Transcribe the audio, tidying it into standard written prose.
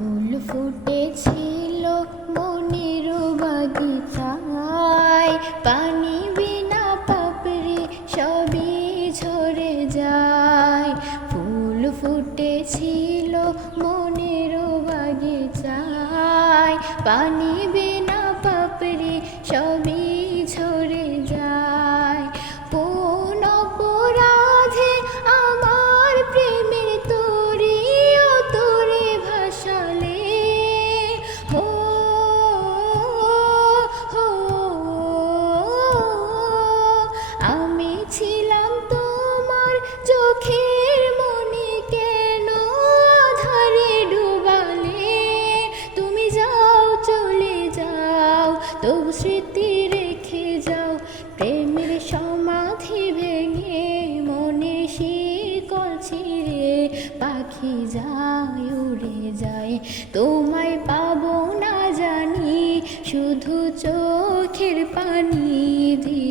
ফুল ফুটেছিল মনের বাগিচায়, পানি বিনা পাপড়ি সবই ঝরে যায়। ফুল ফুটেছিল মনের বাগিচায়, পানি বিনা পাপড়ি সবই ঝরে যায়। কোন অপরাধে আমার প্রেমের তরি ও তোরে ভাসালে, হো হো আমি ছিলাম তোমার চোখের মনি, কেন আধারে ডুবালে? তুমি যাও চলে যাও, তবু স্মৃতি রেখে যাও। প্রেমের সমাধি ভেঙে মনে শিকল ছিঁড়ে পাখি যায় উড়ে যায়। তোমায় পাবো না জানি, শুধু চোখের পানি দিয়ে